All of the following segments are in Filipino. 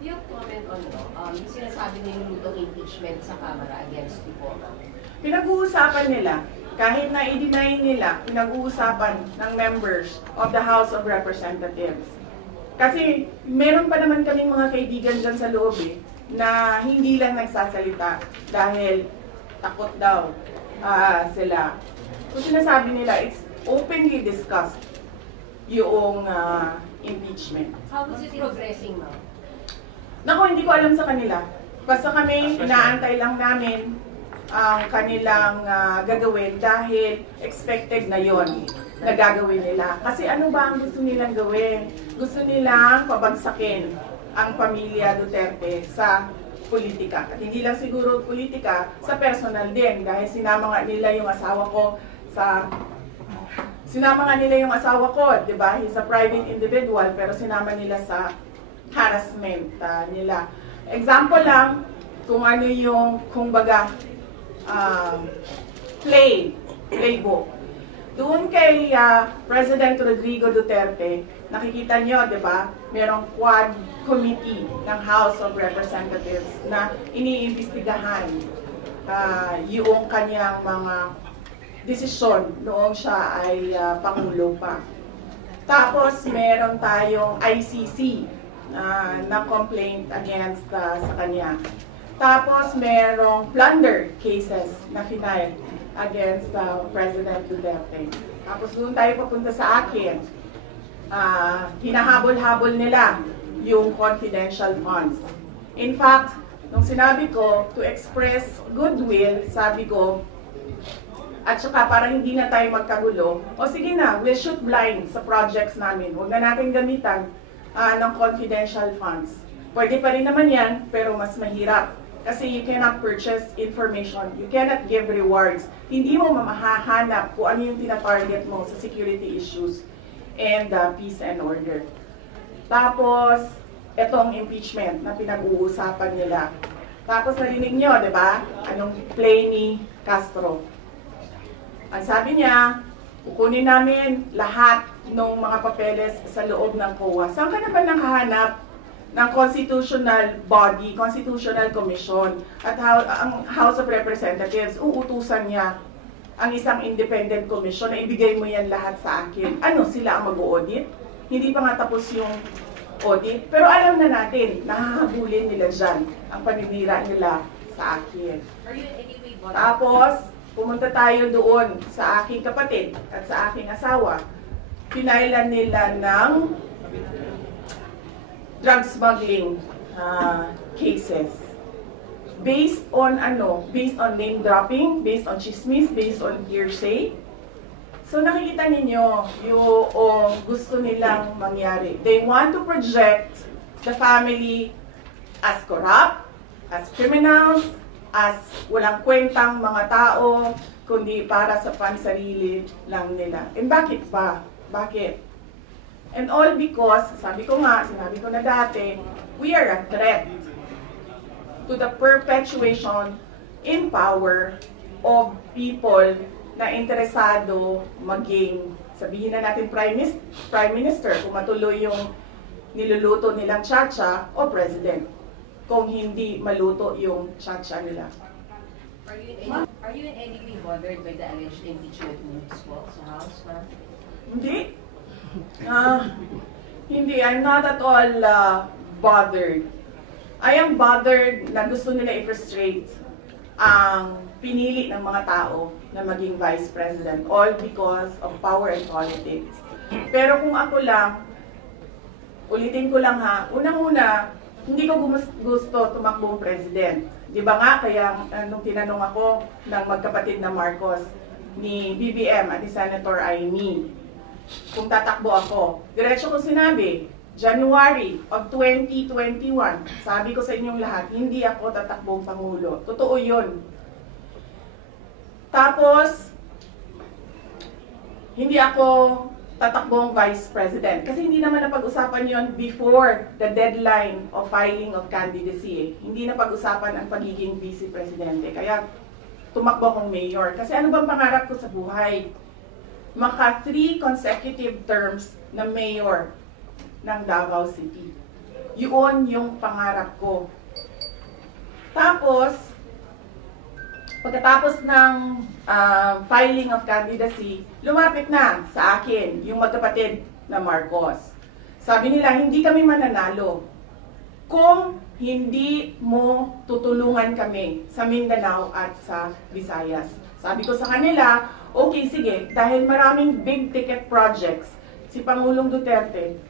Yung comment on yung sinasabi na yung lutong impeachment sa Kamara against you po. Pinag-uusapan nila, kahit na i-deny nila, pinag-uusapan ng members of the House of Representatives. Kasi meron pa naman kaming mga kaibigan dyan sa loob na hindi lang nagsasalita dahil takot daw sila. Kung sinasabi nila, it's openly discussed yung impeachment. How is it progressing, ma'am? Naku, hindi ko alam sa kanila. Basta kami, inaantay lang namin ang kanilang gagawin dahil expected na yon na gagawin nila. Kasi ano ba ang gusto nilang gawin? Gusto nilang pabagsakin ang pamilya Duterte sa politika. At hindi lang siguro politika, sa personal din. Dahil sinama nga nila yung asawa ko, di ba? He's a private individual, pero sinama nila sa harassment nila. Example lang, kung ano yung, playbook. Doon kay President Rodrigo Duterte, nakikita nyo, di ba, merong quad committee ng House of Representatives na iniimbestigahan yung kanyang mga desisyon noong siya ay Pangulo pa. Tapos, meron tayong ICC na complaint against sa kanya. Tapos, merong plunder cases na final against President Duterte. Tapos, doon tayo papunta sa akin. Hinahabol-habol nila yung confidential funds. In fact, nung sinabi ko, to express goodwill, sabi ko, at saka para hindi na tayo magkagulo, o sige na, we'll shoot blind sa projects namin. Huwag na natin gamitan ng confidential funds. Pwede pa rin naman yan, pero mas mahirap. Kasi you cannot purchase information, you cannot give rewards. Hindi mo mamahahanap kung ano yung tinatarget mo sa security issues and peace and order. Tapos, etong impeachment na pinag-uusapan nila. Tapos narinig nyo, di ba? Anong play ni Castro. Ang sabi niya, kukunin namin lahat ng mga papeles sa loob ng COA. Saan ka naman nakahanap ng constitutional body, constitutional commission, at ang House of Representatives, uutusan niya ang isang independent commission na ibigay mo yan lahat sa akin. Ano, sila ang mag-audit? Hindi pa nga tapos yung audit. Pero alam na natin, nahahabulin nila dyan ang paninira nila sa akin. Are you in any way bothered? Tapos, pumunta tayo doon sa aking kapatid at sa aking asawa. Pinailan nila ng drug smuggling cases. Based on ano? Based on name dropping, based on chismis, based on hearsay. So nakikita ninyo yung gusto nilang mangyari. They want to project the family as corrupt, as criminals, as walang kwentang mga tao, kundi para sa pansarili lang nila. And bakit pa? Bakit? And all because, sabi ko nga, sinabi ko na dati, we are a threat to the perpetuation in power of people na interesado maging, sabihin na natin Prime Minister, kung matuloy yung niluluto nilang tsa-tsa, o President, kung hindi maluto yung tsa-tsa nila. Are you in any way bothered by the alleged impeachment moves po sa House, ma'am? Hindi. Hindi. I'm not at all bothered. I am bothered na gusto nila i-frustrate ang pinili ng mga tao na maging Vice President, all because of power and politics. Pero kung ako lang, ulitin ko lang ha, unang-una, hindi ko gusto tumakbong President. Di ba nga, kaya nung tinanong ako ng magkapatid na Marcos, ni BBM at ni Senator Aimee, kung tatakbo ako, diretso ko sinabi, January of 2021, sabi ko sa inyong lahat, hindi ako tatakbong Pangulo. Totoo yun. Tapos, hindi ako tatakbong Vice President. Kasi hindi naman napag-usapan yon before the deadline of filing of candidacy. Hindi napag-usapan ang pagiging Vice Presidente. Kaya tumakbo akong mayor. Kasi ano bang pangarap ko sa buhay? Maka 3 consecutive terms na mayor ng Davao City. Yun yung pangarap ko. Tapos, pagkatapos ng filing of candidacy, lumapit na sa akin yung magkapatid na Marcos. Sabi nila, hindi kami mananalo kung hindi mo tutulungan kami sa Mindanao at sa Visayas. Sabi ko sa kanila, okay, sige, dahil maraming big ticket projects si Pangulong Duterte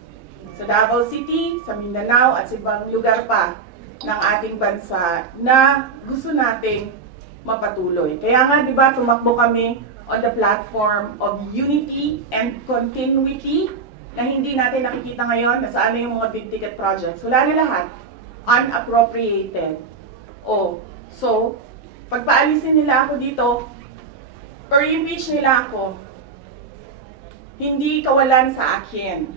sa Davao City, sa Mindanao at sa ibang lugar pa ng ating bansa na gusto nating mapatuloy. Kaya nga, di ba, tumakbo kami on the platform of unity and continuity na hindi natin nakikita ngayon na saan na yung mga big ticket projects. Wala na lahat. Unappropriated. So, pagpaalisin nila ako dito, or impeach nila ako, hindi kawalan sa akin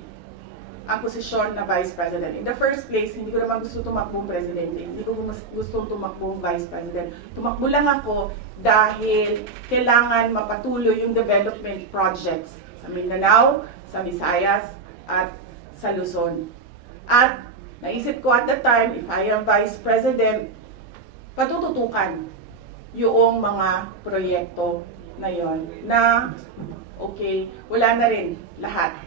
ang posisyon na Vice President. In the first place, hindi ko naman gusto tumakbong Presidente. Hindi ko gusto tumakbong Vice President. Tumakbo lang ako dahil kailangan mapatuloy yung development projects sa Mindanao, sa Visayas, at sa Luzon. At naisip ko at the time, if I am Vice President, patututukan yung mga proyekto na yon na okay, wala na rin lahat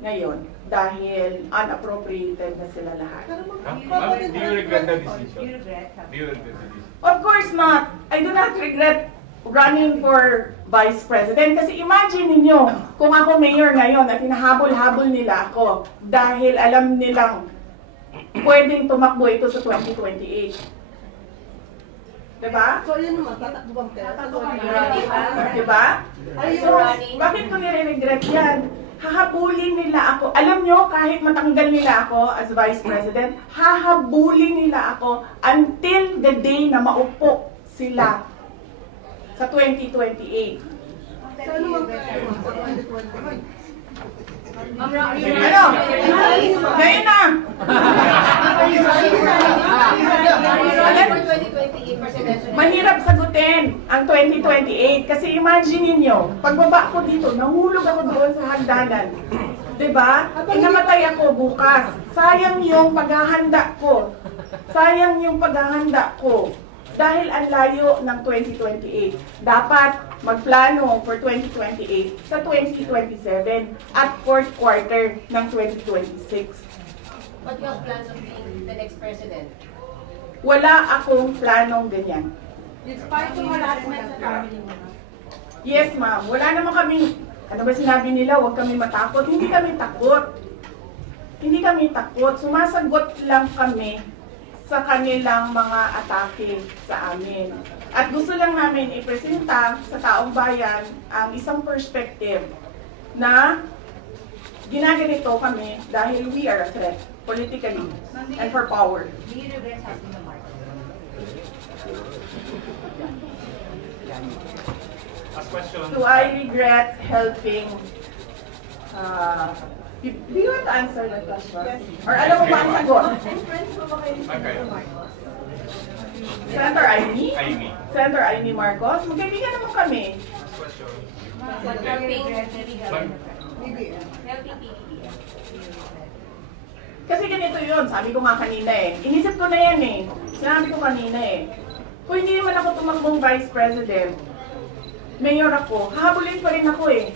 ngayon dahil unappropriated na sila lahat. Do you regret the decision? You regret Do you regret the decision? Of course not. I do not regret running for Vice President kasi imagine niyo kung ako mayor ngayon at hinahabol-habol nila ako dahil alam nilang pwedeng tumakbo ito sa 2028. Diba? So, yun naman, tatakbo bang Diba? So, running? bakit ko nire-regret yan? Hahabulin nila ako. Alam nyo, kahit matanggal nila ako as Vice President, hahabulin nila ako until the day na maupo sila sa 2028. So, ano mang sa 2020? Ma'am Ra, Ano? Ngayon na! Are you running for 2028 presidential? Mahirap sagutin ang 2028 kasi imagine niyo, pagbaba ko dito, nahulog ako doon sa hagdanan. 'Di ba? Namatay ako bukas. Sayang yung paghahanda ko. Sayang yung paghahanda ko. Dahil ang layo ng 2028. Dapat magplano for 2028 sa 2027 at fourth quarter ng 2026. What you have plans of being the next president? Wala akong planong ganyan. It's part of harassment sa family mo. Yes, ma'am. Wala naman kami, ano ba sinabi nila, huwag kami matakot. Hindi kami takot. Hindi kami takot. Sumasagot lang kami sa kanilang mga atake sa amin. At gusto lang namin ipresenta sa taong bayan ang isang perspective na ginaganito kami dahil we are a threat politically and for power. Do you regret helping the Marcos? Last question. Do I regret helping do you want to answer that question? Or alam mo ba ang sagot? Friends mo ba kayo sa Okay. Marcos? Senator Amy? Amy. Senator Amy Marcos? Magkaibigan naman kami. Last question. Helping PBBM. BBM. Helping PBBM. Kasi ganito yun, sabi ko nga kanina eh. Inisip ko na yan eh. Sinabi ko kanina eh. Kung hindi naman ako tumakbong Vice President, Mayor ako, hahabulin pa rin ako eh.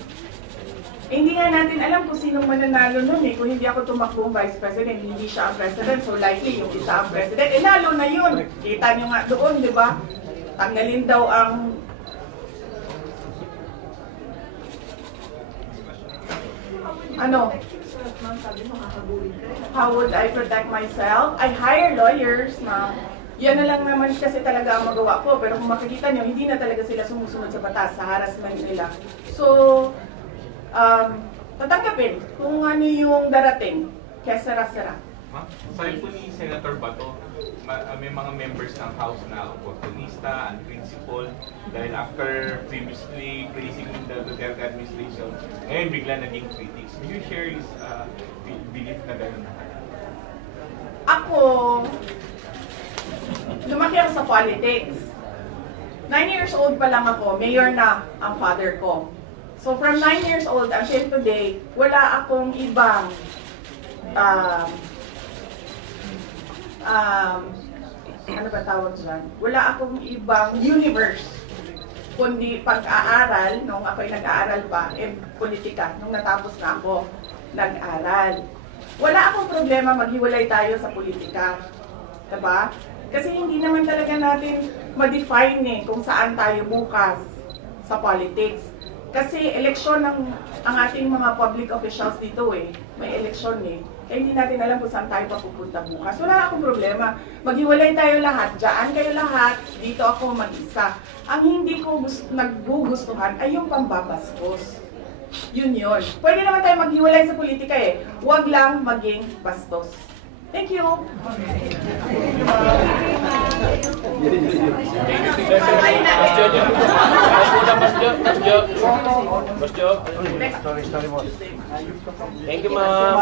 Hindi nga natin alam kung sinong mananalo nun eh. Kung hindi ako tumakbong Vice President, hindi siya ang President. So likely yung isa ang President. Eh lalo na yun. Kita nyo nga doon, di ba? Tanggalin daw ang... Ano? How would I protect myself? I hire lawyers na yan na lang naman kasi talaga ang magawa ko. Pero kung makikita nyo, hindi na talaga sila sumusunod sa batas, sa harassment nila. So, tatanggapin kung ano yung darating. Kaya sara-sara. Ma'am, sabi po ni Senator Bato, may mga members ng House na opportunista and principal dahil after previously praising the Duterte administration, ngayon bigla naging critics. Will you share his belief na gano'n? Ako, lumaki ako sa politics. 9 years old pa lang ako, mayor na ang father ko. So from 9 years old until today, wala akong ibang ano ba tawag dyan? Wala akong ibang universe kundi pag-aaral, nung ako'y nag-aaral pa, politika, nung natapos na ako nag-aral. Wala akong problema maghiwalay tayo sa politika. Diba? Kasi hindi naman talaga natin ma-define kung saan tayo bukas sa politics. Kasi eleksyon ang ating mga public officials dito may eleksyon Kaya hindi natin alam kung saan tayo papupunta bukas. Wala akong problema. Maghiwalay tayo lahat. Diyan kayo lahat. Dito ako mag-isa. Ang hindi ko naggugustuhan ay yung pambabastos. Yun. Pwede naman tayo maghiwalay sa politika Huwag lang maging bastos. Thank you. Thank you, ma'am.